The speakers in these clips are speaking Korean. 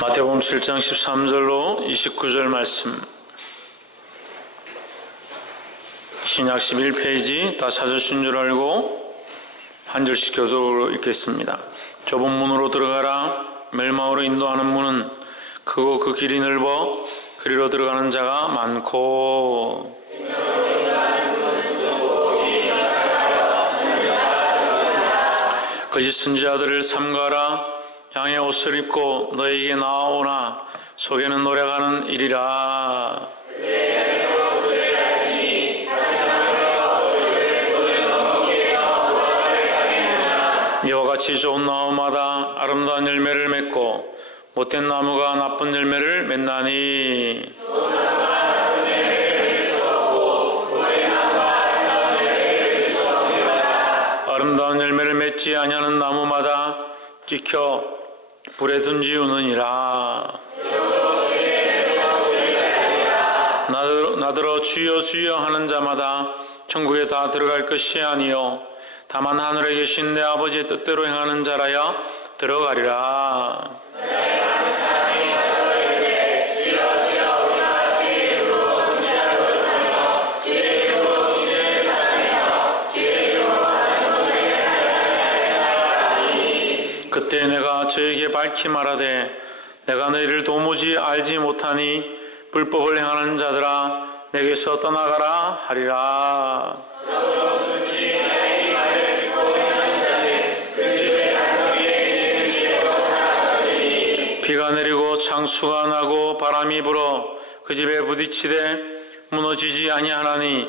마태복음 7장 13절로 29절 말씀, 신약 11페이지 다 찾으신 줄 알고 한 절씩 교독으로 읽겠습니다. 좁은 문으로 들어가라. 멸망으로 인도하는 문은 크고 그 길이 넓어 그리로 들어가는 자가 많고 거짓 선지자들을 삼가라. 양의 옷을 입고 너에게 나아오나 속에는 노래가는 일이라. 이와 같이 좋은 나무마다 아름다운 열매를 맺고 못된 나무가 나쁜 열매를 맺나니 아름다운 열매를 맺지 아니하는 나무마다 찍혀 불에 던지우느니라. 나더러 주여 주여 하는 자마다 천국에 다 들어갈 것이 아니요 다만 하늘에 계신 내 아버지의 뜻대로 행하는 자라야 들어가리라. 그때 내가 저에게 밝히 말하되 내가 너희를 도무지 알지 못하니 불법을 행하는 자들아 내게서 떠나가라 하리라. 비가 내리고 창수가 나고 바람이 불어 그 집에 부딪히되 무너지지 아니하나니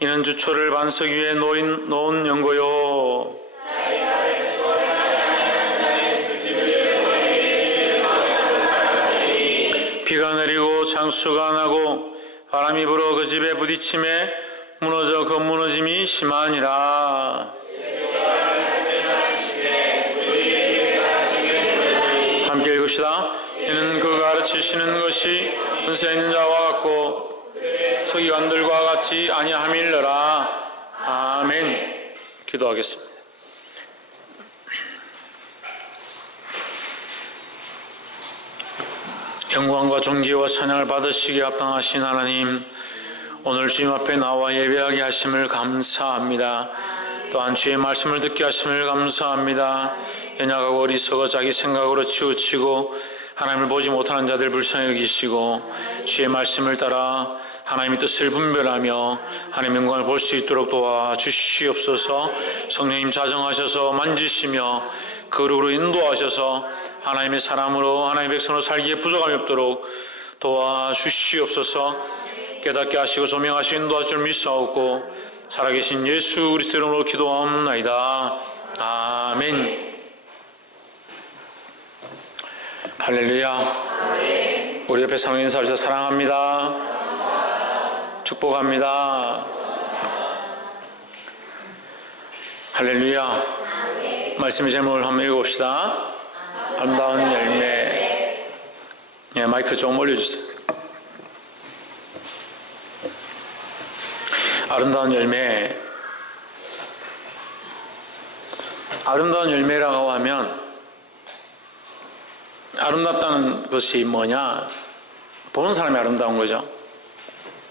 이는 주초를 반석 위에 놓은 연고요. 비가 내리고 창수가 나고 바람이 불어 그 집에 부딪힘에 무너져 그 무너짐이 심하니라. 함께 읽읍시다. 이는 그 가르치시는 것이 은세 있는 자와 같고 서기관들과 같지 아니함일러라. 아멘. 기도하겠습니다. 영광과 존귀와 찬양을 받으시기에 합당하신 하나님, 오늘 주님 앞에 나와 예배하게 하심을 감사합니다. 또한 주의 말씀을 듣게 하심을 감사합니다. 연약하고 어리석어 자기 생각으로 치우치고 하나님을 보지 못하는 자들 불쌍히 여기시고 주의 말씀을 따라 하나님의 뜻을 분별하며 하나님의 영광을 볼 수 있도록 도와주시옵소서. 성령님 자정하셔서 만지시며 거룩으로 인도하셔서 하나님의 사람으로 하나님의 백성으로 살기에 부족함이 없도록 도와주시옵소서. 깨닫게 하시고 조명하시고 인도하실 줄 믿사옵고 살아계신 예수 그리스도 이름으로 기도하옵나이다. 아멘. 할렐루야. 우리 옆에 상호 인사하셔서 사랑합니다. 축복합니다. 할렐루야. 말씀의 제목을 한번 읽어봅시다. 아름다운 열매. 예, 마이크 좀 올려주세요. 아름다운 열매. 아름다운 열매라고 하면 아름답다는 것이 뭐냐? 보는 사람이 아름다운 거죠.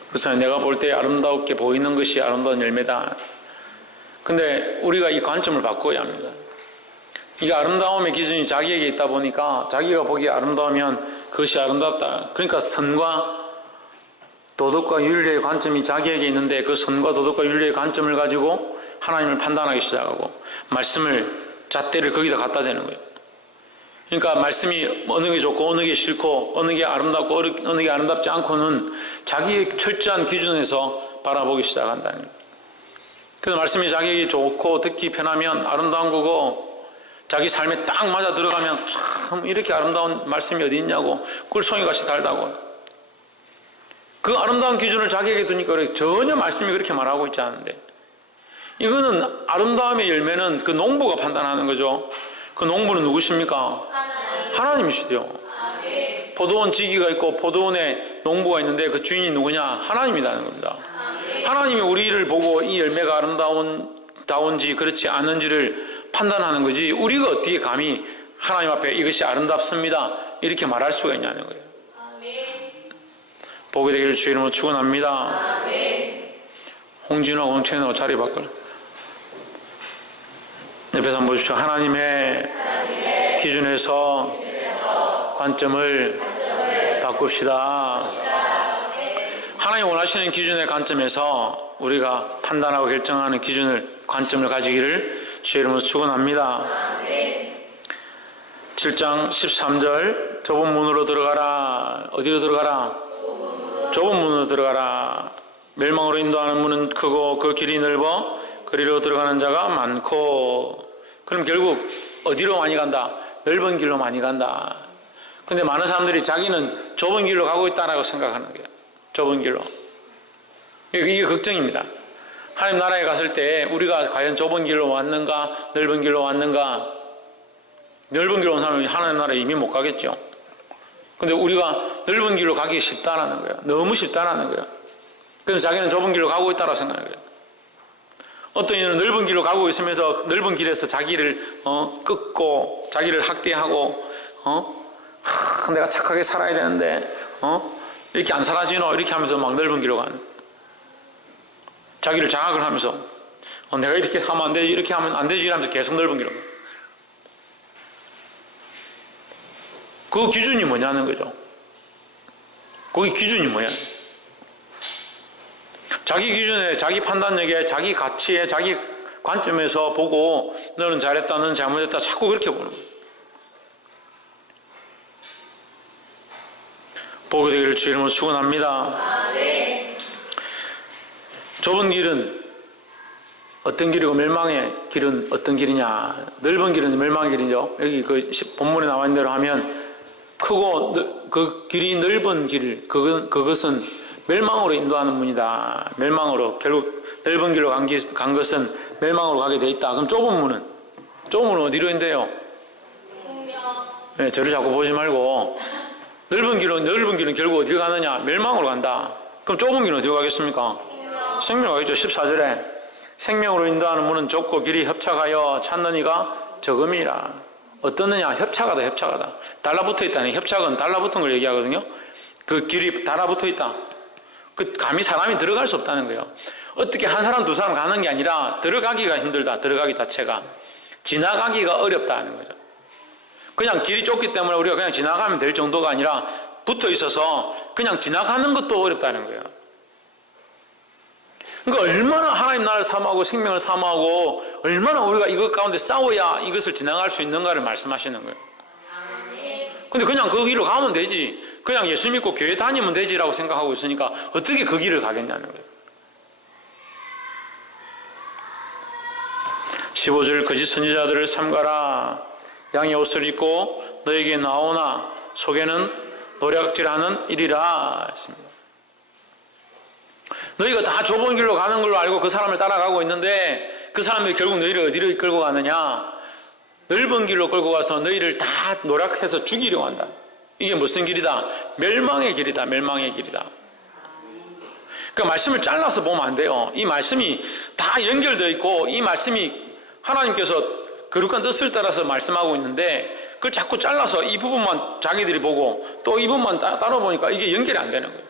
그래서 내가 볼 때 아름답게 보이는 것이 아름다운 열매다. 근데 우리가 이 관점을 바꿔야 합니다. 이게 아름다움의 기준이 자기에게 있다 보니까 자기가 보기에 아름다우면 그것이 아름답다. 그러니까 선과 도덕과 윤리의 관점이 자기에게 있는데 그 선과 도덕과 윤리의 관점을 가지고 하나님을 판단하기 시작하고 말씀을 잣대를 거기다 갖다 대는 거예요. 그러니까 말씀이 어느 게 좋고 어느 게 싫고 어느 게 아름답고 어느 게 아름답지 않고는 자기의 철저한 기준에서 바라보기 시작한다는 거예요. 그래서 말씀이 자기에게 좋고 듣기 편하면 아름다운 거고 자기 삶에 딱 맞아 들어가면 참 이렇게 아름다운 말씀이 어디 있냐고 꿀송이같이 달다고. 그 아름다운 기준을 자기에게 두니까 그래. 전혀 말씀이 그렇게 말하고 있지 않은데 이거는 아름다움의 열매는 그 농부가 판단하는 거죠. 그 농부는 누구십니까? 하나님이시대요. 포도원 지기가 있고 포도원에 농부가 있는데 그 주인이 누구냐? 하나님이라는 겁니다. 하나님이 우리를 보고 이 열매가 아름다운지 그렇지 않은지를 판단하는 거지 우리가 어떻게 감히 하나님 앞에 이것이 아름답습니다. 이렇게 말할 수가 있냐는 거예요. 복이 되기를 주 이름으로 축원합니다. 홍진호하고 홍채인하고 자리 바꿔. 옆에서 한번 보십시오. 하나님의 기준에서 관점을 바꿉시다. 하나님 원하시는 기준의 관점에서 우리가 판단하고 결정하는 관점을 가지기를 주의 이름으로 축원합니다. 7장 13절 좁은 문으로 들어가라. 어디로 들어가라? 좁은 문으로 들어가라. 멸망으로 인도하는 문은 크고 그 길이 넓어 그리로 들어가는 자가 많고. 그럼 결국 어디로 많이 간다? 넓은 길로 많이 간다. 근데 많은 사람들이 자기는 좁은 길로 가고 있다라고 생각하는 거예요. 좁은 길로. 이게 걱정입니다. 하나님 나라에 갔을 때 우리가 과연 좁은 길로 왔는가 넓은 길로 왔는가. 넓은 길로 온 사람은 하나님 나라에 이미 못 가겠죠. 근데 우리가 넓은 길로 가기 쉽다라는 거예요. 너무 쉽다라는 거예요. 그래서 자기는 좁은 길로 가고 있다고 생각하는 거예요. 어떤 이는 넓은 길로 가고 있으면서 넓은 길에서 자기를 끄고 자기를 학대하고 내가 착하게 살아야 되는데 이렇게 안 살아지노 이렇게 하면서 막 넓은 길로 가는, 자기를 자각을 하면서 내가 이렇게 하면 안 되지 이렇게 하면 안 되지 하면서 계속 넓은 길로 가는. 그 기준이 뭐냐는 거죠. 거기 기준이 뭐야? 자기 기준에, 자기 판단력에, 자기 가치에, 자기 관점에서 보고 너는 잘했다, 너는 잘못했다 자꾸 그렇게 보는 거예요. 복이 되기를 주 이름으로 축원합니다. 좁은 길은 어떤 길이고 멸망의 길은 어떤 길이냐. 넓은 길은 멸망의 길이죠. 여기 그 본문에 나와 있는 대로 하면 크고 그 길이 넓은 길, 그것은 멸망으로 인도하는 문이다. 멸망으로, 결국 넓은 길로 간 것은 멸망으로 가게 돼 있다. 그럼 좁은 문은 어디로 인대요? 네, 저를 자꾸 보지 말고 넓은 길은 결국 어디로 가느냐? 멸망으로 간다. 그럼 좁은 길은 어디로 가겠습니까? 생명으로 가겠죠. 14절에 생명으로 인도하는 문은 좁고 길이 협착하여 찾는 이가 적음이라. 어떻느냐? 협착하다. 달라붙어 있다니. 협착은 달라붙은 걸 얘기하거든요. 그 길이 달라붙어 있다. 그 감히 사람이 들어갈 수 없다는 거예요. 어떻게 한 사람 두 사람 가는 게 아니라 들어가기가 힘들다. 들어가기 자체가. 지나가기가 어렵다는 거죠. 그냥 길이 좁기 때문에 우리가 그냥 지나가면 될 정도가 아니라 붙어 있어서 그냥 지나가는 것도 어렵다는 거예요. 그러니까 얼마나 하나님 나라를 사모하고 생명을 사모하고 얼마나 우리가 이것 가운데 싸워야 이것을 지나갈 수 있는가를 말씀하시는 거예요. 근데 그냥 그 길로 가면 되지, 그냥 예수 믿고 교회 다니면 되지라고 생각하고 있으니까 어떻게 그 길을 가겠냐는 거예요. 15절 거짓 선지자들을 삼가라. 양의 옷을 입고 너에게 나오나 속에는 노략질하는 일이라 했습니다. 너희가 다 좁은 길로 가는 걸로 알고 그 사람을 따라가고 있는데 그 사람이 결국 너희를 어디로 끌고 가느냐? 넓은 길로 끌고 가서 너희를 다 노략해서 죽이려고 한다. 이게 무슨 길이다? 멸망의 길이다. 멸망의 길이다. 그러니까 말씀을 잘라서 보면 안 돼요. 이 말씀이 다 연결되어 있고 이 말씀이 하나님께서 거룩한 뜻을 따라서 말씀하고 있는데 그걸 자꾸 잘라서 이 부분만 자기들이 보고 또 이 부분만 따라 보니까 이게 연결이 안 되는 거예요.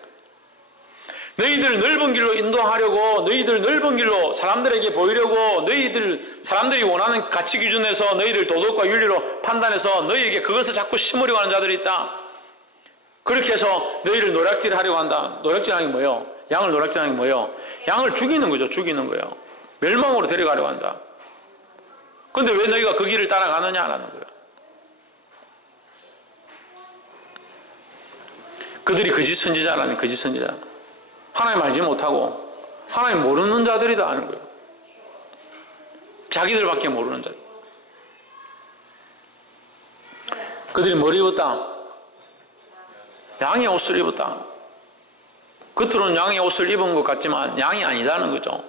너희들 넓은 길로 인도하려고, 너희들 넓은 길로 사람들에게 보이려고, 너희들 사람들이 원하는 가치 기준에서 너희를 도덕과 윤리로 판단해서 너희에게 그것을 자꾸 심으려고 하는 자들이 있다. 그렇게 해서 너희를 노략질하려고 한다. 노략질하는 게 뭐예요? 양을 노략질하는 게 뭐예요? 양을 죽이는 거죠. 죽이는 거예요. 멸망으로 데려가려고 한다. 그런데 왜 너희가 그 길을 따라가느냐라는 거예요. 그들이 거짓 선지자라는 거짓 선지자. 하나님 알지 못하고 하나님 모르는 자들이다 하는 거예요. 자기들밖에 모르는 자들. 그들이 뭘 입었다? 양의 옷을 입었다. 겉으로는 양의 옷을 입은 것 같지만 양이 아니다는 거죠.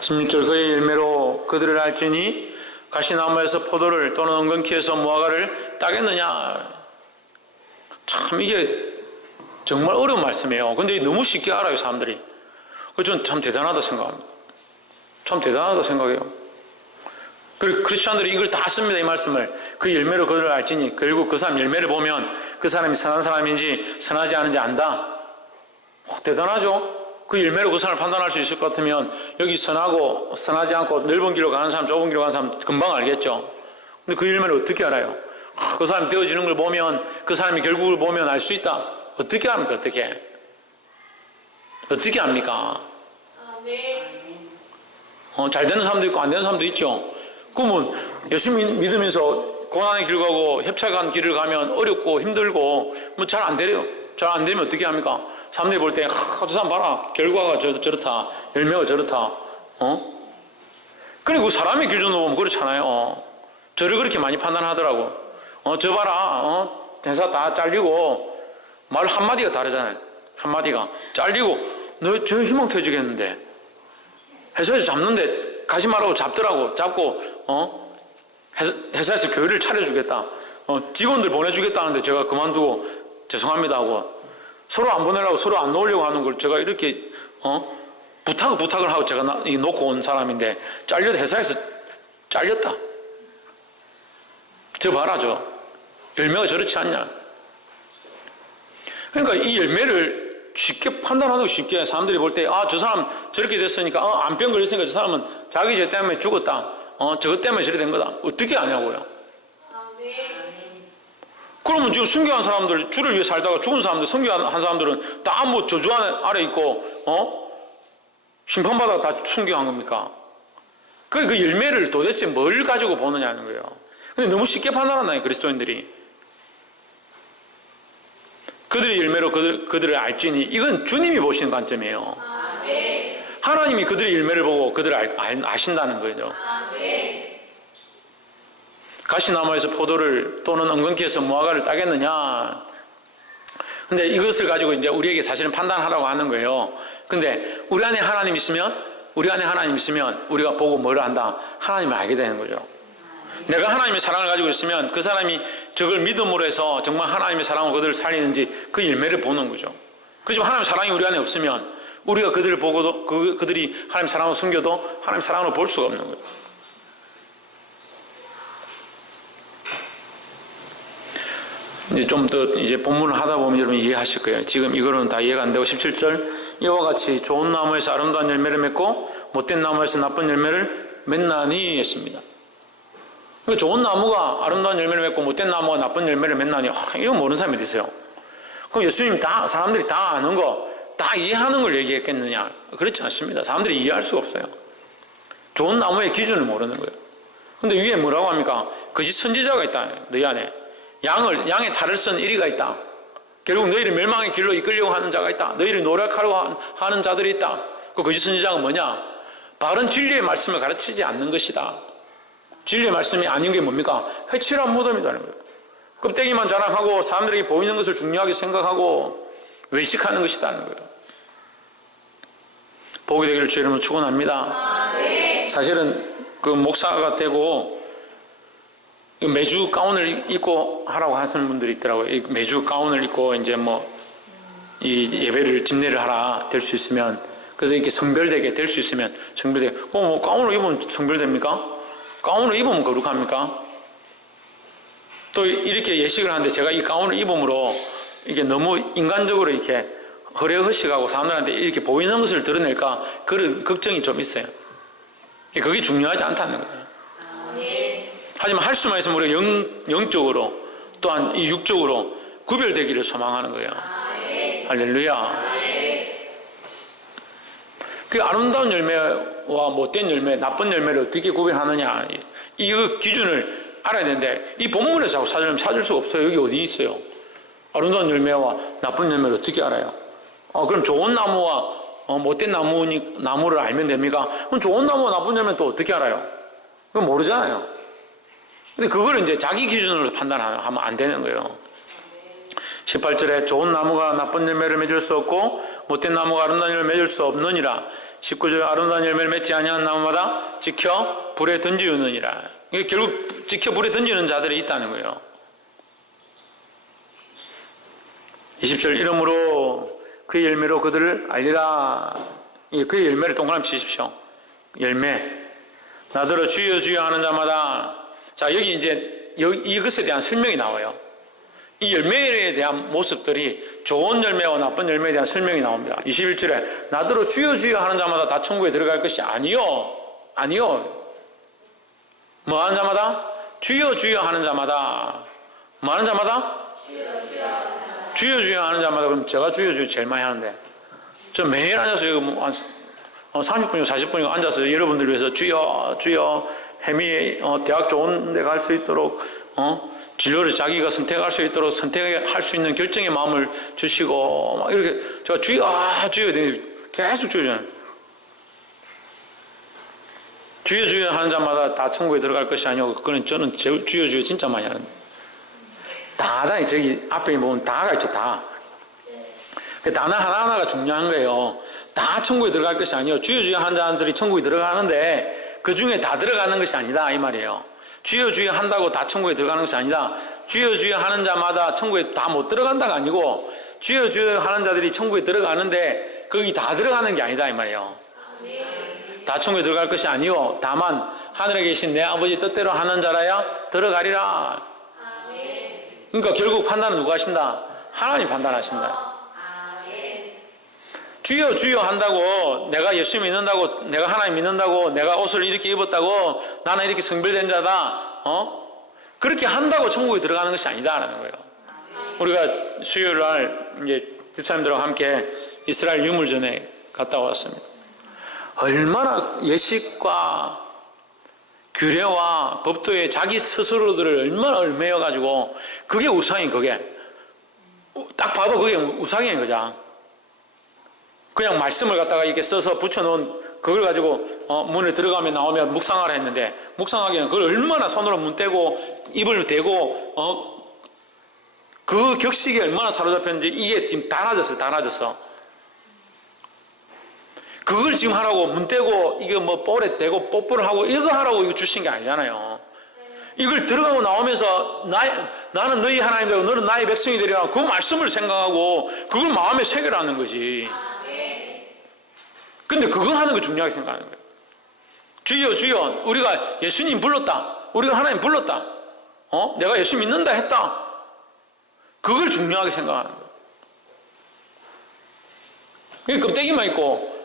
(16절) 그의 열매로 그들을 알지니 가시나무에서 포도를 또는 엉겅퀴에서 무화과를 따겠느냐. 참 이게 정말 어려운 말씀이에요. 근데 너무 쉽게 알아요 사람들이. 그래서 저는 참 대단하다 생각합니다. 참 대단하다고 생각해요. 그리고 크리스천들이 이걸 다 씁니다. 이 말씀을. 그 열매로 그들을 알지니 결국 그 사람 열매를 보면 그 사람이 선한 사람인지 선하지 않은지 안다. 대단하죠. 그 열매로 그 사람을 판단할 수 있을 것 같으면 여기 선하고 선하지 않고 넓은 길로 가는 사람 좁은 길로 가는 사람 금방 알겠죠. 근데 그 열매를 어떻게 알아요? 그 사람이 되어지는 걸 보면 그 사람이 결국을 보면 알 수 있다. 어떻게 합니까? 어떻게 합니까? 잘 되는 사람도 있고 안 되는 사람도 있죠. 그러면 예수 믿으면서 고난의 길 가고 협착한 길을 가면 어렵고 힘들고 뭐 잘 안 돼요. 잘 안 되면 어떻게 합니까? 사람들이 볼 때 저 사람 봐라. 결과가 저렇다. 열매가 저렇다. 그리고 사람의 기준으로 보면 그렇잖아요. 저를 그렇게 많이 판단하더라고. 저 봐라. 대사 다 잘리고 말 한마디가 다르잖아요. 한마디가 잘리고 너 저 희망 터지겠는데 회사에서 잡는데 가지 말라고 잡더라고. 잡고 회사에서 교회를 차려주겠다. 직원들 보내주겠다는데 제가 그만두고 죄송합니다 하고 서로 안 보내려고 서로 안 놓으려고 하는 걸 제가 이렇게 부탁을 하고 제가 놓고 온 사람인데 회사에서 잘렸다. 저 봐라 저 열매가 저렇지 않냐. 그러니까 이 열매를 쉽게 판단하는 거 쉽게 사람들이 볼 때 저 사람 저렇게 됐으니까 암병 걸렸으니까 저 사람은 자기 죄 때문에 죽었다. 저것 때문에 저렇게 된 거다. 어떻게 아냐고요. 그러면 지금 순교한 사람들 주를 위해 살다가 죽은 사람들 순교한 사람들은 다 뭐 저주 아래 있고 심판받아 다 순교한 겁니까? 그러니까 그 열매를 도대체 뭘 가지고 보느냐는 거예요. 근데 너무 쉽게 판단한다니 그리스도인들이. 그들의 열매로 그들을 알지니 이건 주님이 보시는 관점이에요. 하나님이 그들의 열매를 보고 그들을 아신다는 거죠. 가시나무에서 포도를 또는 엉겅퀴에서 무화과를 따겠느냐. 근데 이것을 가지고 이제 우리에게 사실은 판단하라고 하는 거예요. 근데 우리 안에 하나님 있으면 우리가 보고 뭘 안다? 하나님을 알게 되는 거죠. 내가 하나님의 사랑을 가지고 있으면 그 사람이 저걸 믿음으로 해서 정말 하나님의 사랑으로 그들을 살리는지 그 열매를 보는 거죠. 그렇지만 하나님의 사랑이 우리 안에 없으면 우리가 그들을 보고도 그들이 하나님의 사랑으로 숨겨도 하나님의 사랑으로 볼 수가 없는 거예요. 이제 좀 더 이제 본문을 하다 보면 여러분 이해하실 거예요. 지금 이거는 다 이해가 안 되고 17절 이와 같이 좋은 나무에서 아름다운 열매를 맺고 못된 나무에서 나쁜 열매를 맺나니 했습니다. 그러니까 좋은 나무가 아름다운 열매를 맺고 못된 나무가 나쁜 열매를 맺나니 이거 모르는 사람이 어디 있어요? 그럼 예수님 사람들이 다 아는 거 다 이해하는 걸 얘기했겠느냐? 그렇지 않습니다. 사람들이 이해할 수가 없어요. 좋은 나무의 기준을 모르는 거예요. 근데 위에 뭐라고 합니까? 거짓 선지자가 있다. 너희 안에 양의 탈을 쓴 이리가 있다. 결국 너희를 멸망의 길로 이끌려고 하는 자가 있다. 너희를 노력하려고 하는 자들이 있다. 그 거짓 선지자가 뭐냐? 바른 진리의 말씀을 가르치지 않는 것이다. 진리의 말씀이 아닌 게 뭡니까? 해칠한 무덤이라는 거예요. 껍데기만 자랑하고 사람들에게 보이는 것을 중요하게 생각하고 외식하는 것이다는 거예요. 복이 되기를 주의 이름으로 축원합니다. 사실은 그 목사가 되고 매주 가운을 입고 하라고 하시는 분들이 있더라고요. 매주 가운을 입고 이제 이 예배를 집례를 하라 될 수 있으면 그래서 이렇게 성별되게 될 수 있으면 성별되게 가운을 입으면 성별됩니까? 가운을 입으면 거룩합니까? 또 이렇게 예식을 하는데 제가 이 가운을 입음으로 이게 너무 인간적으로 이렇게 허례허식하고 사람들한테 이렇게 보이는 것을 드러낼까 그런 걱정이 좀 있어요. 그게 중요하지 않다는 거예요. 하지만 할 수만 있으면 우리가 영적으로 또한 이 육적으로 구별되기를 소망하는 거예요. 할렐루야. 그 아름다운 열매와 못된 열매, 나쁜 열매를 어떻게 구별하느냐 이 기준을 알아야 되는데 이 본문에서 자꾸 찾을 수가 없어요. 여기 어디 있어요? 아름다운 열매와 나쁜 열매를 어떻게 알아요? 그럼 좋은 나무와 못된 나무를 알면 됩니까? 그럼 좋은 나무와 나쁜 열매는 또 어떻게 알아요? 그건 모르잖아요. 근데 그걸 이제 자기 기준으로 판단하면 안 되는 거예요. 18절에 좋은 나무가 나쁜 열매를 맺을 수 없고 못된 나무가 아름다운 열매를 맺을 수 없느니라. 19절 아름다운 열매를 맺지 아니하는 나무마다 지켜 불에 던지우느니라. 이게 결국 지켜 불에 던지는 자들이 있다는 거예요. 20절 이러므로 그의 열매로 그들을 알리라. 그의 열매를 동그라미 치십시오. 열매. 나더러 주여 주여 하는 자마다. 자, 여기 이제 이것에 대한 설명이 나와요. 이 열매에 대한 모습들이 좋은 열매와 나쁜 열매에 대한 설명이 나옵니다. 21절에 나더러 주여 주여 하는 자마다 다 천국에 들어갈 것이 아니요. 아니요. 뭐 하는 자마다? 주여 주여 하는 자마다. 뭐 하는 자마다? 주여 주여 하는 자마다. 그럼 제가 주여 주여 제일 많이 하는데 저 매일 앉아서 여기 30분이고 40분이고 앉아서 여러분들 위해서 주여 주여 혜미 대학 좋은 데 갈 수 있도록 진로를 자기가 선택할 수 있도록 선택할 수 있는 결정의 마음을 주시고 막 이렇게 제가 주여 주여 계속 주여 주여 주여 하는 자마다 다 천국에 들어갈 것이 아니고 그거는 저는 주여 주여 진짜 많이 하는데 다다 저기 앞에 보면 다가 있죠. 다. 단어 하나하나가 중요한 거예요. 다 천국에 들어갈 것이 아니요. 주여 주여 하는 자들이 천국에 들어가는데 그 중에 다 들어가는 것이 아니다 이 말이에요. 주여 주여 한다고 다 천국에 들어가는 것이 아니다. 주여 주여 하는 자마다 천국에 다 못 들어간다가 아니고 주여 주여 하는 자들이 천국에 들어가는데 거기 다 들어가는 게 아니다 이 말이에요. 다 천국에 들어갈 것이 아니요. 다만 하늘에 계신 내 아버지 뜻대로 하는 자라야 들어가리라. 그러니까 결국 판단은 누가 하신다? 하나님 판단하신다. 주여 주여 한다고 내가 예수 믿는다고 내가 하나님 믿는다고 내가 옷을 이렇게 입었다고 나는 이렇게 성별된 자다 그렇게 한다고 천국에 들어가는 것이 아니다라는 거예요. 우리가 수요일 날 이제 집사님들과 함께 이스라엘 유물전에 갔다 왔습니다. 얼마나 예식과 규례와 법도에 자기 스스로들을 얼마나 얽매여 가지고 그게 우상이 그게 딱 봐도 그게 우상인 거죠. 그냥 말씀을 갖다가 이렇게 써서 붙여놓은 그걸 가지고 문에 들어가면 나오면 묵상하라 했는데 묵상하기에는 그걸 얼마나 손으로 문 떼고 입을 대고 그 격식이 얼마나 사로잡혔는지 이게 지금 다 낮았어. 그걸 지금 하라고 문 떼고 이게 뭐 볼에 대고 뽀뽀를 하고 이거 하라고 이거 주신 게 아니잖아요. 이걸 들어가고 나오면서 나는 너희 하나님 되고 너는 나의 백성이 되리라 그 말씀을 생각하고 그걸 마음에 새겨라는 거지. 근데 그거 하는 거 중요하게 생각하는 거예요. 주여 주여 우리가 예수님 불렀다. 우리가 하나님 불렀다. 내가 예수 믿는다 했다. 그걸 중요하게 생각하는 거예요. 그게 껍데기만 있고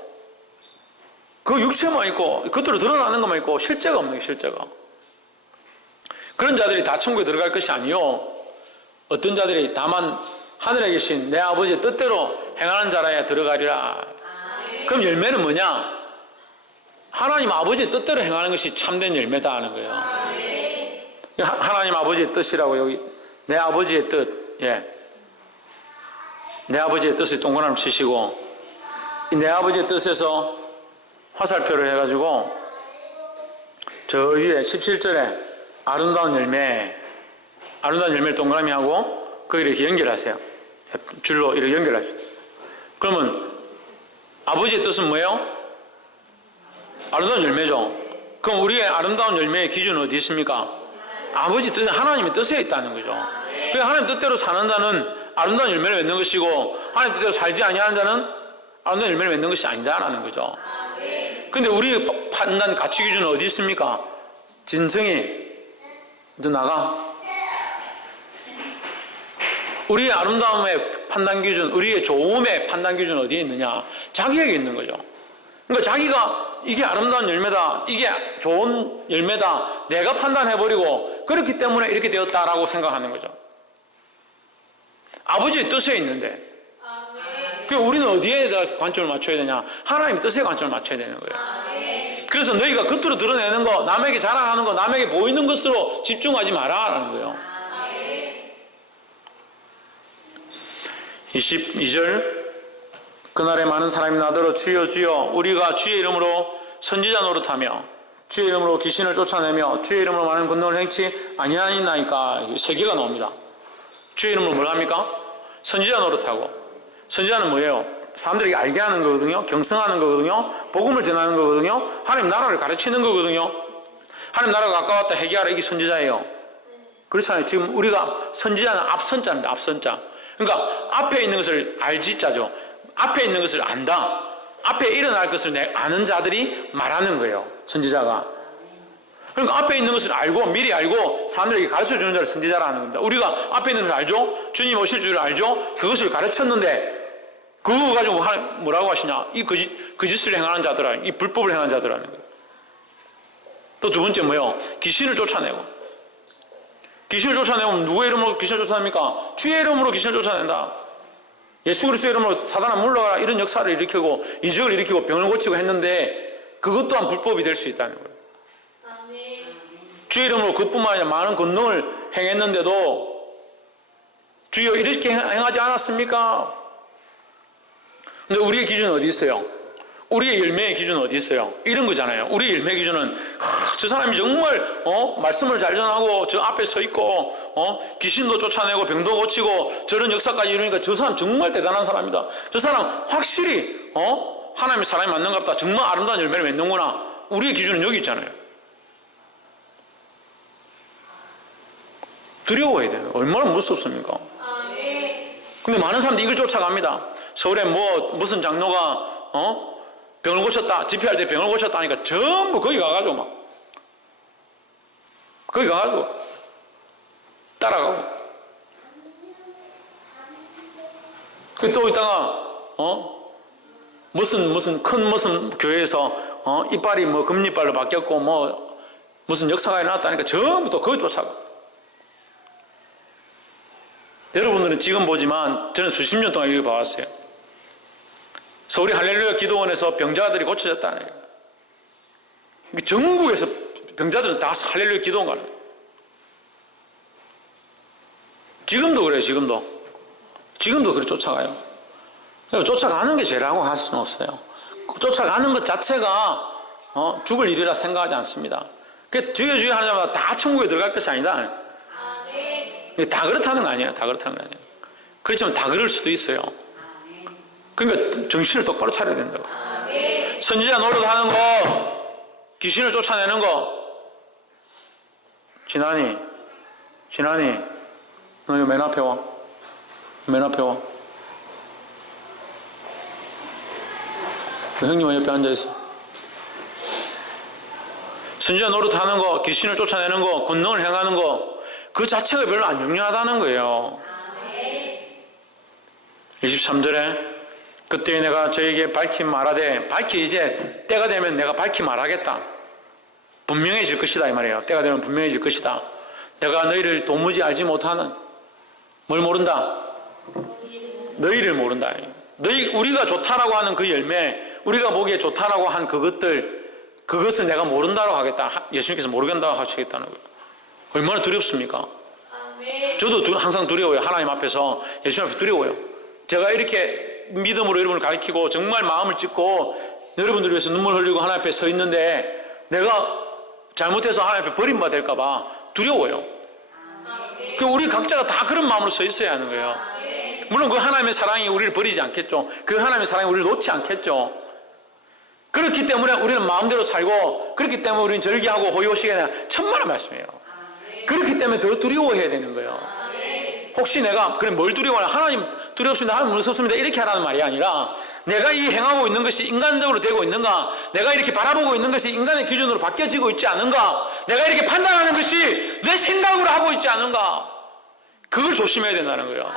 그 육체만 있고 겉으로 드러나는 것만 있고 실제가 없는 거예요. 실제가. 그런 자들이 다 천국에 들어갈 것이 아니요. 어떤 자들이 다만 하늘에 계신 내 아버지의 뜻대로 행하는 자라야 들어가리라. 그럼 열매는 뭐냐? 하나님 아버지의 뜻대로 행하는 것이 참된 열매다 하는 거예요. 하나님 아버지의 뜻이라고 여기 내 아버지의 뜻, 내 아버지의 뜻을 동그라미 치시고 내 아버지의 뜻에서 화살표를 해가지고 저 위에 17절에 아름다운 열매를 동그라미 하고 거기를 이렇게 연결하세요. 줄로 이렇게 연결하세요. 그러면 아버지의 뜻은 뭐예요? 아름다운 열매죠. 그럼 우리의 아름다운 열매의 기준은 어디 있습니까? 아버지 뜻은 하나님의 뜻에 있다는 거죠. 그래서 하나님 뜻대로 사는 자는 아름다운 열매를 맺는 것이고 하나님 뜻대로 살지 아니하는 자는 아름다운 열매를 맺는 것이 아니다라는 거죠. 근데 우리의 판단 가치 기준은 어디 있습니까? 진성이 너 나가. 우리의 아름다움의 판단 기준, 우리의 좋음의 판단 기준은 어디에 있느냐? 자기에게 있는 거죠. 그러니까 자기가 이게 아름다운 열매다, 이게 좋은 열매다, 내가 판단해버리고 그렇기 때문에 이렇게 되었다라고 생각하는 거죠. 아버지의 뜻에 있는데. 그러니까 우리는 어디에 관점을 맞춰야 되냐? 하나님의 뜻에 관점을 맞춰야 되는 거예요. 그래서 너희가 겉으로 드러내는 거, 남에게 자랑하는 거, 남에게 보이는 것으로 집중하지 마라라는 거예요. 22절 그날에 많은 사람이 나더러 주여 주여 우리가 주의 이름으로 선지자 노릇하며 주의 이름으로 귀신을 쫓아내며 주의 이름으로 많은 권능을 행치 아니하니까 세 개가 나옵니다. 주의 이름으로 뭘 합니까? 선지자 노릇하고. 선지자는 뭐예요? 사람들에게 알게 하는 거거든요. 경성하는 거거든요. 복음을 전하는 거거든요. 하나님 나라를 가르치는 거거든요. 하나님 나라가 가까웠다 회개하라 이게 선지자예요. 그렇잖아요. 지금 우리가 선지자는 앞선자입니다. 앞선자. 그러니까 앞에 있는 것을 알지자죠. 앞에 있는 것을 안다. 앞에 일어날 것을 아는 자들이 말하는 거예요. 선지자가. 그러니까 앞에 있는 것을 알고 미리 알고 사람들에게 가르쳐주는 자를 선지자라는 겁니다. 우리가 앞에 있는 것을 알죠? 주님 오실 줄 알죠? 그것을 가르쳤는데 그거 가지고 뭐라고 하시냐? 이 거짓을 행하는 자들아, 이 불법을 행하는 자들라는 거예요. 또 두 번째 뭐요? 귀신을 쫓아내고. 귀신을 쫓아내면 누구의 이름으로 귀신을 쫓아냅니까? 주의 이름으로 귀신을 쫓아낸다. 예수 그리스도의 이름으로 사단아 물러가라 이런 역사를 일으키고 이적을 일으키고 병을 고치고 했는데 그것 또한 불법이 될 수 있다는 거예요. 주의 이름으로 그뿐만 아니라 많은 권능을 행했는데도 주여 이렇게 행하지 않았습니까? 근데 우리의 기준은 어디 있어요? 우리의 열매의 기준은 어디 있어요? 이런 거잖아요. 우리의 열매 기준은 저 사람이 정말 말씀을 잘 전하고 저 앞에 서 있고 귀신도 쫓아내고 병도 고치고 저런 역사까지 이루니까 저 사람 정말 대단한 사람이다. 저 사람 확실히 하나님의 사람이 맞는가 보다. 정말 아름다운 열매를 맺는구나. 우리의 기준은 여기 있잖아요. 두려워해야 돼요. 얼마나 무섭습니까? 근데 많은 사람들이 이걸 쫓아갑니다. 서울에 무슨 장로가 병을 고쳤다. 집회할 때 병을 고쳤다 하니까 전부 거기 가가지고 막 거기 가가지고 따라가고 또 있다가 무슨 큰 교회에서 이빨이 금리빨로 바뀌었고 무슨 역사가 일어났다니까 전부 또 거기 쫓아가. 여러분들은 지금 보지만 저는 수십 년 동안 이걸 봐왔어요. 서울이 할렐루야 기도원에서 병자들이 고쳐졌다는 거예요. 전국에서 병자들은 다 할렐루야 기도원 가는 거예요. 지금도 그래요. 지금도 그렇게 쫓아가요. 쫓아가는 게 죄라고 할 수는 없어요. 쫓아가는 것 자체가 죽을 일이라 생각하지 않습니다. 주여 주여 하는 자마다 다 천국에 들어갈 것이 아니다. 다 그렇다는 거 아니에요. 그렇지만 다 그럴 수도 있어요. 그러니까 정신을 똑바로 차려야 된다고. 선지자 노릇하는 거, 귀신을 쫓아내는 거. 진환이, 너 여기 맨 앞에 와. 형님은 옆에 앉아있어. 선지자 노릇하는 거, 귀신을 쫓아내는 거, 권능을 행하는 거, 그 자체가 별로 안 중요하다는 거예요. 23절에 그때 내가 저에게 밝히 말하되, 이제 때가 되면 내가 밝히 말하겠다. 분명해질 것이다 이 말이에요. 때가 되면 분명해질 것이다. 내가 너희를 도무지 알지 못하는 뭘 모른다? 너희를 모른다. 우리가 좋다라고 하는 그 열매, 우리가 보기에 좋다라고 한 그것을 내가 모른다고 하겠다. 예수님께서 모르겠다고 하시겠다는 거예요. 얼마나 두렵습니까? 저도 항상 두려워요. 하나님 앞에서, 예수님 앞에 두려워요. 제가 이렇게 믿음으로 여러분을 가르치고 정말 마음을 찢고 여러분들을 위해서 눈물 흘리고 하나님 앞에 서 있는데 내가 잘못해서 하나님 앞에 버림받아 될까 봐 두려워요. 우리 각자가 다 그런 마음으로 서 있어야 하는 거예요. 물론 그 하나님의 사랑이 우리를 버리지 않겠죠. 그 하나님의 사랑이 우리를 놓지 않겠죠. 그렇기 때문에 우리는 마음대로 살고, 그렇기 때문에 우리는 절기하고 호의호식이 아니라 천만의 말씀이에요. 그렇기 때문에 더 두려워해야 되는 거예요. 혹시 내가 그래 뭘 두려워하냐, 하나님 두렵습니다, 하나님 무섭습니다 이렇게 하라는 말이 아니라 내가 이 행하고 있는 것이 인간적으로 되고 있는가, 내가 이렇게 바라보고 있는 것이 인간의 기준으로 바뀌어지고 있지 않은가, 내가 이렇게 판단하는 것이 내 생각으로 하고 있지 않은가, 그걸 조심해야 된다는 거예요.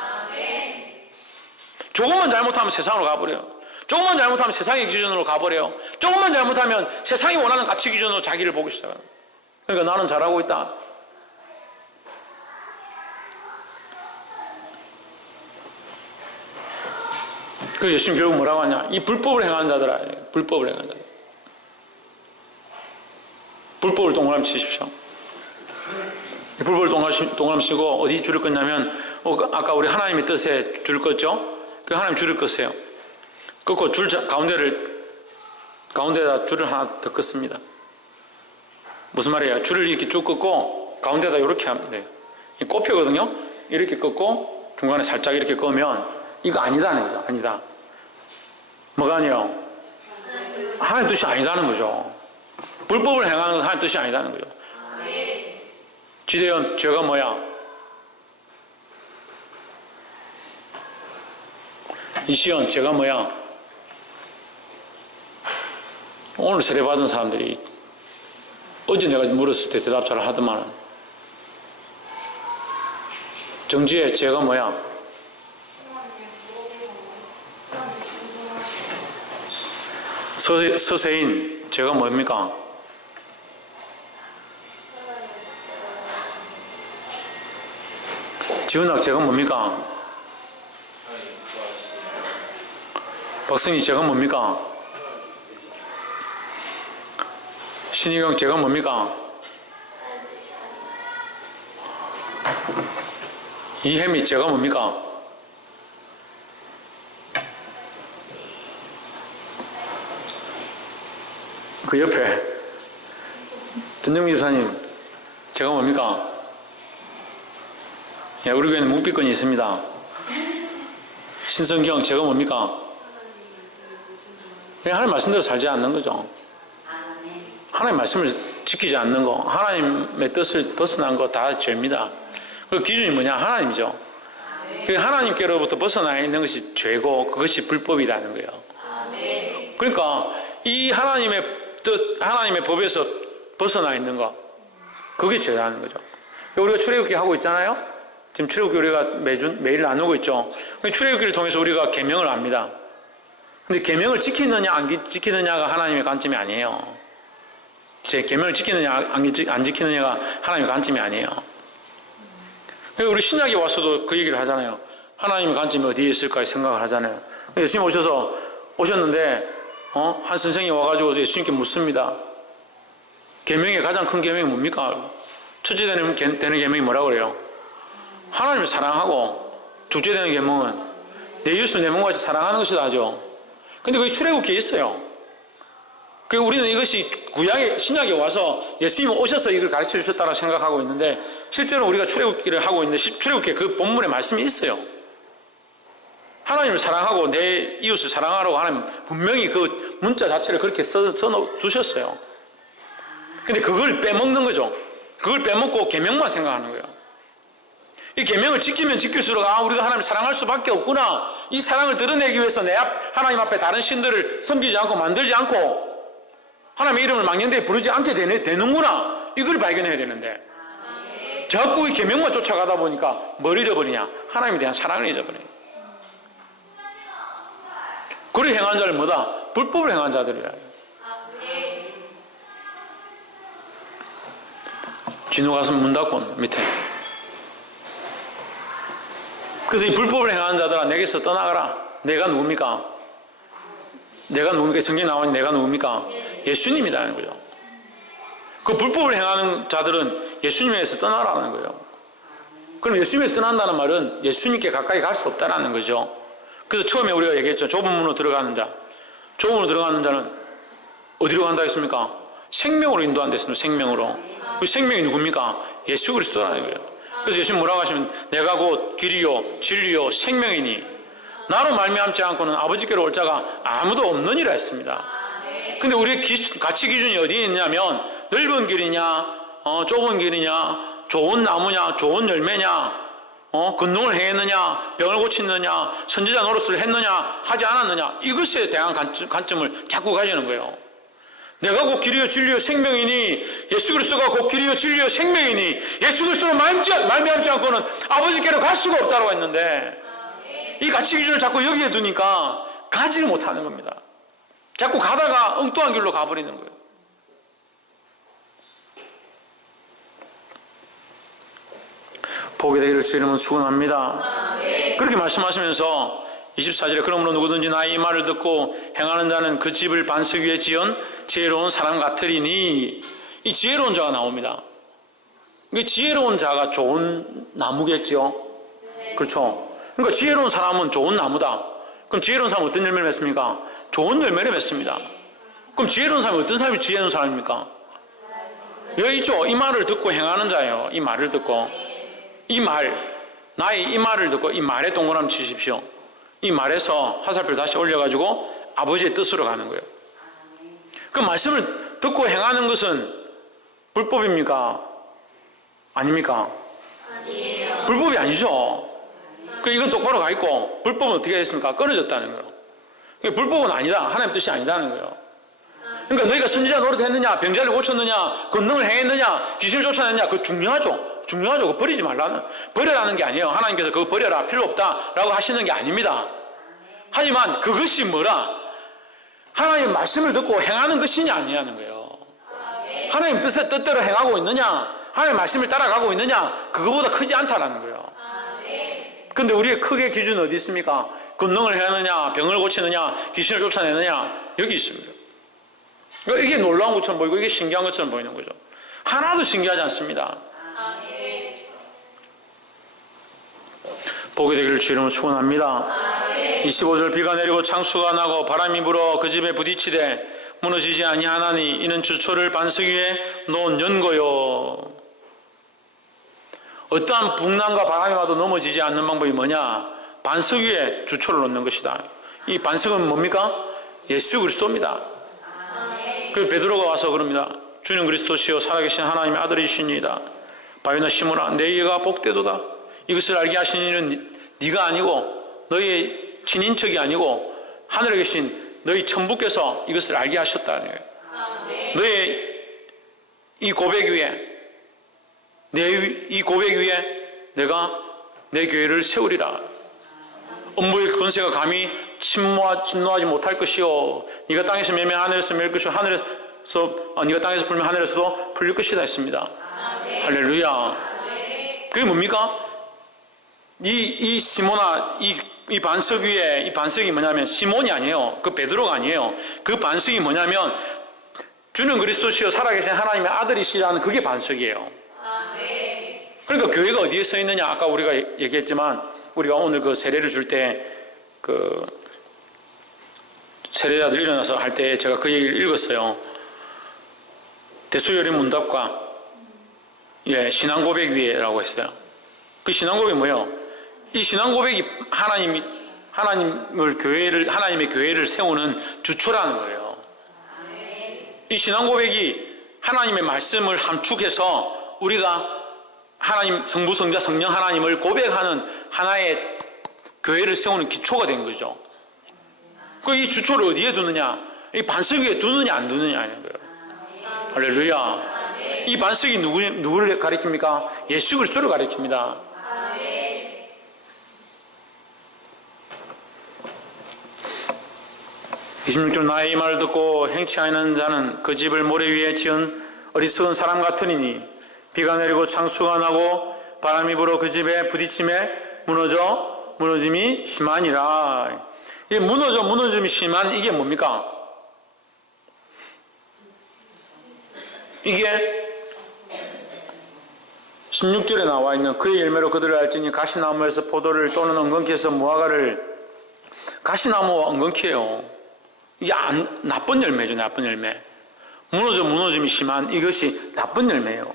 조금만 잘못하면 세상으로 가버려요. 조금만 잘못하면 세상의 기준으로 가버려요. 조금만 잘못하면 세상이 원하는 가치 기준으로 자기를 보기 시작해요. 그러니까 나는 잘하고 있다. 그 예수님 결국 뭐라고 하냐? 이 불법을 행하는 자들아, 불법을 행하는 자들. 불법을 동그라미 치십시오. 이 불법을 동그라미 치고 어디 줄을 껐냐면, 아까 우리 하나님의 뜻에 줄을 껐죠? 그 하나님 줄을 껐어요. 껐고 가운데다 줄을 하나 더 껐습니다. 무슨 말이에요? 줄을 이렇게 쭉 껐고 가운데다 이렇게 하면 돼요. 이 꼽혀거든요. 이렇게 껐고 중간에 살짝 이렇게 끄면 이거 아니다는 거죠. 아니다. 뭐가 아니에요? 하나님 뜻이 아니다는 거죠. 불법을 행하는 것은 하나님 뜻이 아니다는 거죠. 지대현, 죄가 뭐야? 이시연, 죄가 뭐야? 오늘 세례받은 사람들이 어제 내가 물었을 때 대답 잘 하더만. 정지의 죄가 뭐야? 서세인 죄가 뭡니까? 지훈학 죄가 뭡니까? 박승희 죄가 뭡니까? 신희경 죄가 뭡니까? 이혜미 죄가 뭡니까? 그 옆에 전정미 집사님 죄가 뭡니까? 예, 우리 교회는 묵비권이 있습니다. 신성경 죄가 뭡니까? 하나님 말씀대로 살지 않는 거죠. 하나님 말씀을 지키지 않는 거, 하나님의 뜻을 벗어난 거 다 죄입니다. 그 기준이 뭐냐? 하나님이죠. 하나님께로부터 벗어나 있는 것이 죄고 그것이 불법이라는 거예요. 그러니까 이 하나님의 뜻, 하나님의 법에서 벗어나 있는 거, 그게 죄라는 거죠. 우리가 출애굽기 하고 있잖아요. 지금 출애굽기 우리가 매일 나누고 있죠. 출애굽기를 통해서 우리가 계명을 압니다. 근데 계명을 지키느냐 안 지키느냐가 하나님의 관점이 아니에요. 제 계명을 지키느냐 안 지키느냐가 하나님의 관점이 아니에요. 우리 신약에 와서도 그 얘기를 하잖아요. 하나님의 관점이 어디에 있을까 생각을 하잖아요. 예수님 오셨는데 한 선생이 와가지고 예수님께 묻습니다. 계명의 가장 큰 계명이 뭡니까? 첫째 되는 계명이 뭐라고 그래요? 하나님을 사랑하고 둘째 되는 계명은 내 이웃을 내 몸같이 사랑하는 것이다 하죠. 근데 그게 출애굽기에 있어요. 그리고 우리는 이것이 신약에 와서 예수님이 오셔서 이걸 가르쳐 주셨다고 생각하고 있는데 실제로 우리가 출애굽기를 하고 있는데 출애굽기에 그 본문에 말씀이 있어요. 하나님을 사랑하고 내 이웃을 사랑하라고 하나님 분명히 그 문자 자체를 그렇게 써두셨어요. 근데 그걸 빼먹는 거죠. 그걸 빼먹고 계명만 생각하는 거예요. 이 계명을 지키면 지킬수록 우리가 하나님을 사랑할 수밖에 없구나. 이 사랑을 드러내기 위해서 하나님 앞에 다른 신들을 섬기지 않고 만들지 않고 하나님의 이름을 망령되이 부르지 않게 되는구나. 이걸 발견해야 되는데 자꾸 이 계명만 쫓아가다 보니까 뭘 잃어버리냐? 하나님에 대한 사랑을 잊어버려요. 그를 행한 자를 뭐다? 불법을 행한 자들이라. 진호 가슴 문 닫고 밑에. 그래서 이 불법을 행하는 자들아 내게서 떠나가라. 내가 누굽니까? 내가 누굽니까? 성경에 나오는 내가 누굽니까? 예수님이라는 거죠. 그 불법을 행하는 자들은 예수님에서 떠나라는 거예요. 그럼 예수님에서 떠난다는 말은 예수님께 가까이 갈 수 없다는 거죠. 그래서 처음에 우리가 얘기했죠. 좁은 문으로 들어가는 자. 좁은 문으로 들어가는 자는 어디로 간다 했습니까? 생명으로 인도한다 했습니다. 생명으로. 그 생명이 누굽니까? 예수 그리스도라는 거예요. 그래서 예수님 뭐라고 하시면 내가 곧 길이요 진리요 생명이니 나로 말미암지 않고는 아버지께로 올 자가 아무도 없느니라 했습니다. 근데 우리의 가치 기준이 어디에 있냐면 넓은 길이냐 좁은 길이냐 좋은 나무냐 좋은 열매냐 근동을 행했느냐 병을 고쳤느냐 선지자 노릇을 했느냐 하지 않았느냐 이것에 대한 관점을 자꾸 가지는 거예요. 내가 곧 길이요 진리요 생명이니 예수 그리스도가 곧 길이요 진리요 생명이니 예수 그리스도로 말미암지 않고는 아버지께로 갈 수가 없다고 했는데 이 가치 기준을 자꾸 여기에 두니까 가지를 못하는 겁니다. 자꾸 가다가 엉뚱한 길로 가버리는 거예요. 복이 되기를 주 이름으로 축원합니다. 그렇게 말씀하시면서 24절에 그러므로 누구든지 나의 이 말을 듣고 행하는 자는 그 집을 반석 위에 지은 지혜로운 사람 같으리니 이 지혜로운 자가 나옵니다. 지혜로운 자가 좋은 나무겠죠. 그렇죠. 그러니까 지혜로운 사람은 좋은 나무다. 그럼 지혜로운 사람은 어떤 열매를 맺습니까? 좋은 열매를 맺습니다. 그럼 지혜로운 사람이 어떤 사람이 지혜로운 사람입니까? 여기 있죠. 이 말을 듣고 행하는 자예요. 이 말을 듣고 이 말, 나의 이 말을 듣고 이 말에 동그라미 치십시오. 이 말에서 화살표를 다시 올려가지고 아버지의 뜻으로 가는 거예요. 그 말씀을 듣고 행하는 것은 불법입니까? 아닙니까? 아니에요. 불법이 아니죠. 이건 똑바로 가 있고 불법은 어떻게 됐습니까? 끊어졌다는 거예요. 불법은 아니다. 하나님 뜻이 아니다는 거예요. 그러니까 너희가 선지자 노릇했느냐, 병자를 고쳤느냐, 권능을 행했느냐, 귀신을 쫓아냈느냐, 그거 중요하죠. 중요하죠. 그거 버리지 말라는, 버려라는 게 아니에요. 하나님께서 그거 버려라, 필요 없다라고 하시는 게 아닙니다. 하지만 그것이 뭐라? 하나님의 말씀을 듣고 행하는 것이냐 아니냐는 거예요. 하나님 뜻대로 행하고 있느냐, 하나님의 말씀을 따라가고 있느냐, 그거보다 크지 않다라는 거예요. 근데 우리의 크게 기준은 어디 있습니까? 권능을 행하느냐, 병을 고치느냐, 귀신을 쫓아내느냐, 여기 있습니다. 그러니까 이게 놀라운 것처럼 보이고 이게 신기한 것처럼 보이는 거죠. 하나도 신기하지 않습니다. 복이 되기를 주 이름으로 축원합니다. 25절 비가 내리고 창수가 나고 바람이 불어 그 집에 부딪히되 무너지지 아니하나니 이는 주초를 반석 위에 놓은 연고요. 어떠한 풍랑과 바람이 와도 넘어지지 않는 방법이 뭐냐? 반석 위에 주초를 놓는 것이다. 이 반석은 뭡니까? 예수 그리스도입니다. 그래서 베드로가 와서 그럽니다. 주는 그리스도시요 살아계신 하나님의 아들이시니이다. 바위나 시므라 내 예가 복되도다. 이것을 알게 하신 이는 네가 아니고 너희의 친인척이 아니고 하늘에 계신 너희 천부께서 이것을 알게 하셨다는 거예요. 너의 이 고백 위에 이 고백 위에 내가 내 교회를 세우리라. 음부의 권세가 감히 침노하지 못할 것이요 네가 땅에서 매면 하늘에서 맬 것이요 네가 땅에서 풀면 하늘에서도 풀릴 것이다 했습니다. 할렐루야. 그게 뭡니까? 이 시몬아 이 반석 위에 이 반석이 뭐냐면 시몬이 아니에요. 그 베드로가 아니에요. 그 반석이 뭐냐면 주는 그리스도시요 살아계신 하나님의 아들이시라는 그게 반석이에요. 그러니까 교회가 어디에 서 있느냐? 아까 우리가 얘기했지만 우리가 오늘 그 세례를 줄 때 그 세례자들 일어나서 할 때 제가 그 얘기를 읽었어요. 대수열인 문답과 신앙 고백 위에라고 했어요. 그 신앙 고백이 뭐예요? 이 신앙 고백이 하나님의 교회를 세우는 주초라는 거예요. 이 신앙 고백이 하나님의 말씀을 함축해서 우리가 하나님 성부 성자 성령 하나님을 고백하는 하나의 교회를 세우는 기초가 된 거죠. 그 이 주초를 어디에 두느냐? 이 반석 위에 두느냐 안 두느냐 하는 거예요. 할렐루야. 이 반석이 누구를 가리킵니까? 예수 그리스도를 가리킵니다. 26절 나의 이 말을 듣고 행치 아니하는 자는 그 집을 모래 위에 지은 어리석은 사람 같으니 비가 내리고 창수가 나고 바람이 불어 그 집에 부딪힘에 무너짐이 심하니라. 이 무너짐이 심한 이게 뭡니까? 이게 16절에 나와 있는 그의 열매로 그들을 알지니 가시나무에서 포도를 또는 엉겅퀴에서 무화과를 가시나무와 엉겅퀴예요. 이게 나쁜 열매죠. 나쁜 열매. 무너짐이 심한 이것이 나쁜 열매예요.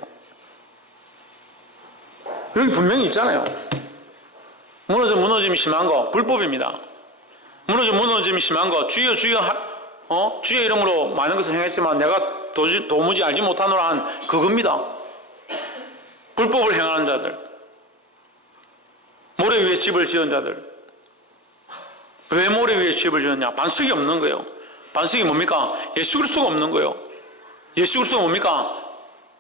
여기 분명히 있잖아요. 무너짐이 심한 거 불법입니다. 무너짐이 심한 거 주여 주의 이름으로 많은 것을 행했지만 내가 도무지 알지 못하노라 한 그겁니다. 불법을 행하는 자들, 모래 위에 집을 지은 자들. 왜 모래 위에 집을 지었냐? 반석이 없는 거예요. 반석이 뭡니까? 예수 그리스도가 없는 거예요. 예수 그리스도가 뭡니까?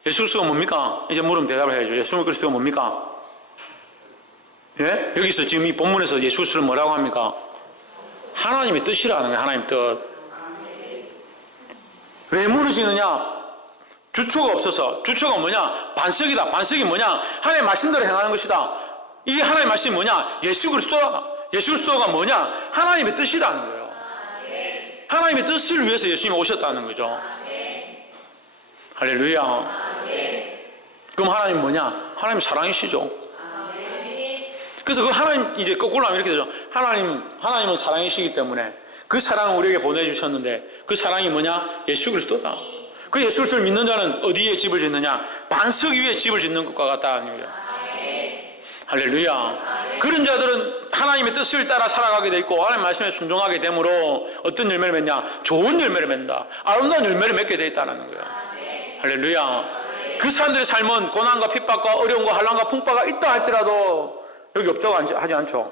예수 그리스도가 뭡니까? 이제 물으면 대답을 해야죠. 예수 그리스도가 뭡니까? 예? 여기서 지금 이 본문에서 예수 그리스도를 뭐라고 합니까? 하나님의 뜻이라는 거예요. 하나님 뜻. 왜 무너지느냐? 주초가 없어서. 주초가 뭐냐? 반석이다. 반석이 뭐냐? 하나님의 말씀대로 행하는 것이다. 이 하나님의 말씀이 뭐냐? 예수 그리스도다. 예수 그리스도가 뭐냐? 하나님의 뜻이라는 거예요. 하나님의 뜻을 위해서 예수님이 오셨다는 거죠. 할렐루야. 그럼 하나님 뭐냐? 하나님 사랑이시죠. 그래서 그 하나님 이제 거꾸로 하면 이렇게 되죠. 하나님은 사랑이시기 때문에 그 사랑을 우리에게 보내주셨는데 그 사랑이 뭐냐? 예수 그리스도다. 그 예수 그리스도를 믿는 자는 어디에 집을 짓느냐? 반석 위에 집을 짓는 것과 같다는 거예요. 할렐루야. 그런 자들은 하나님의 뜻을 따라 살아가게 돼 있고 하나님의 말씀에 순종하게 되므로 어떤 열매를 맺냐? 좋은 열매를 맺는다. 아름다운 열매를 맺게 돼 있다는 거예요. 할렐루야. 그 사람들의 삶은 고난과 핍박과 어려움과 환난과 풍파가 있다 할지라도 여기 없다고 하지 않죠.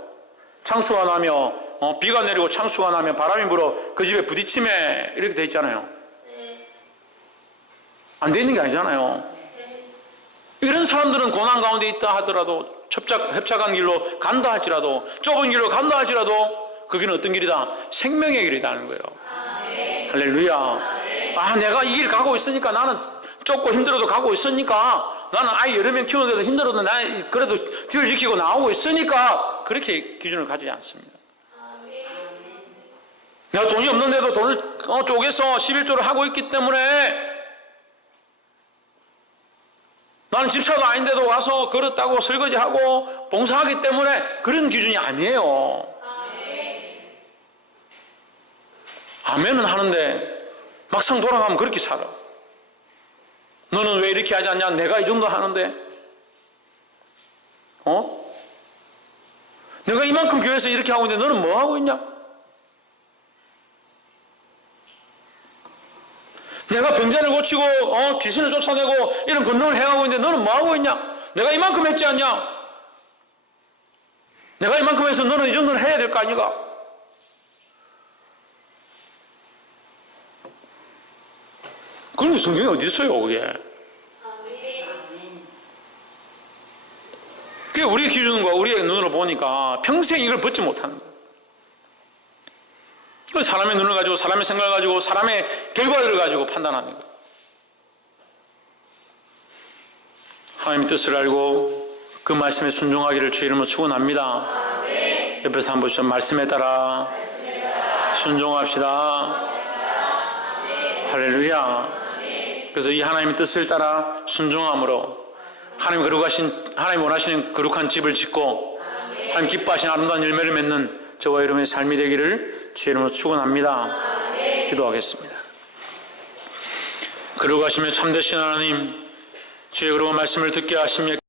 창수가 나며 비가 내리고 창수가 나며 바람이 불어 그 집에 부딪힘에 이렇게 돼 있잖아요. 안 되는 게 아니잖아요. 이런 사람들은 고난 가운데 있다 하더라도 협착한 길로 간다 할지라도 좁은 길로 간다 할지라도 거기는 어떤 길이다? 생명의 길이다 하는 거예요. 할렐루야. 아, 내가 이 길 가고 있으니까 나는 좁고 힘들어도 가고 있으니까 나는 아이 여러 명 키우는데도 힘들어도 나 그래도 주를 지키고 나오고 있으니까 그렇게 기준을 가지지 않습니다. 내가 돈이 없는데도 돈을 쪼개서 11조를 하고 있기 때문에 나는 집사도 아닌데도 와서 그릇 따고 설거지하고 봉사하기 때문에 그런 기준이 아니에요. 아멘은 하는데 막상 돌아가면 그렇게 살아. 너는 왜 이렇게 하지 않냐? 내가 이 정도 하는데 내가 이만큼 교회에서 이렇게 하고 있는데 너는 뭐 하고 있냐? 내가 병자를 고치고 귀신을 쫓아내고 이런 권능을 행하고 있는데 너는 뭐 하고 있냐? 내가 이만큼 했지 않냐? 내가 이만큼 해서 너는 이 정도는 해야 될 거 아니가? 그런 게 성경에 어디 있어요, 그게? 그게 우리의 기준과 우리의 눈으로 보니까 평생 이걸 벗지 못하는 거예요. 사람의 눈을 가지고 사람의 생각을 가지고 사람의 결과를 가지고 판단하는 거예요. 하나님의 뜻을 알고 그 말씀에 순종하기를 주 이름으로 축원합니다. 옆에서 한번 보시죠. 말씀에 따라 순종합시다. 할렐루야. 그래서 이 하나님의 뜻을 따라 순종함으로 하나님 원하시는 거룩한 집을 짓고 하나님 기뻐하시는 아름다운 열매를 맺는 저와 여러분의 삶이 되기를 주의 이름으로 축원합니다. 기도하겠습니다. 거룩하시며 참되신 하나님, 주의 거룩한 말씀을 듣게 하시며